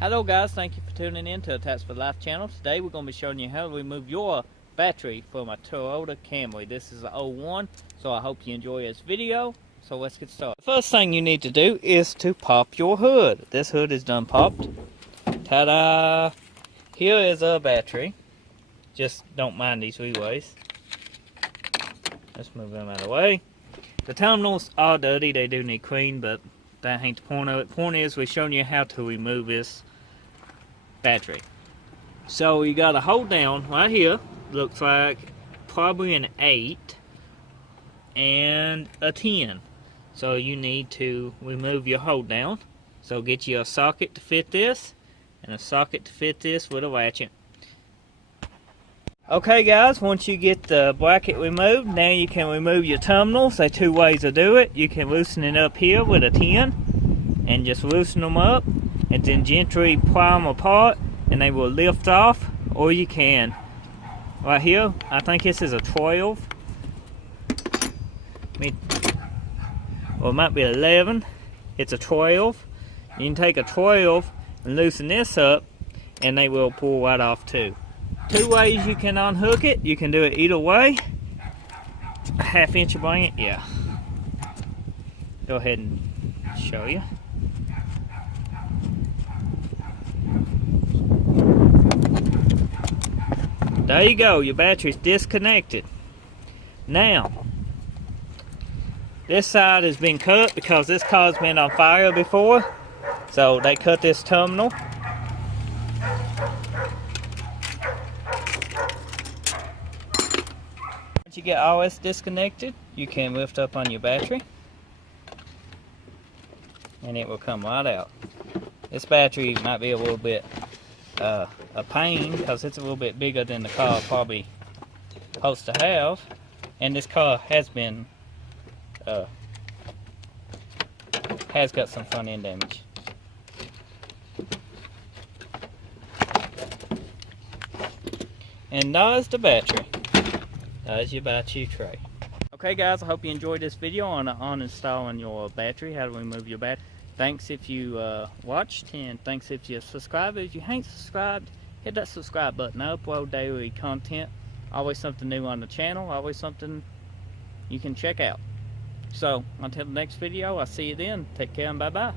Hello guys, thank you for tuning in to the Tats for Life channel. Today we're going to be showing you how to remove your battery from a Toyota Camry. This is a 01, so I hope you enjoy this video. So let's get started. The first thing you need to do is to pop your hood. This hood is done popped. Ta-da! Here is a battery. Just don't mind these relays. Let's move them out of the way. The terminals are dirty, they do need clean, but that ain't the point of it. The point is we're showing you how to remove this battery. So you got to hold down right here, looks like probably an 8 and a 10. So you need to remove your hold down. So get you a socket to fit this and a socket to fit this with a ratchet. Okay guys, once you get the bracket removed, now you can remove your terminals. There are two ways to do it. You can loosen it up here with a 10 and just loosen them up and then gently pry them apart and they will lift off. Or you can, right here, I think this is a 12. Or it might be 11. It's a 12. You can take a 12 and loosen this up and they will pull right off too. Two ways you can unhook it. You can do it either way. A half-inch blanket, yeah. Go ahead and show you. There you go, your battery's disconnected. Now, this side has been cut because this car's been on fire before. So they cut this terminal. Once you get all this disconnected, you can lift up on your battery. And it will come right out. This battery might be a little bit a pain because it's a little bit bigger than the car probably supposed to have, and this car has been has got some front end damage. And there's the battery. There's your battery tray. Okay guys, I hope you enjoyed this video on installing your battery, how to remove your battery. Thanks if you watched, and thanks if you subscribed. If you ain't subscribed, hit that subscribe button. I upload daily content. Always something new on the channel. Always something you can check out. So, until the next video, I'll see you then. Take care and bye-bye.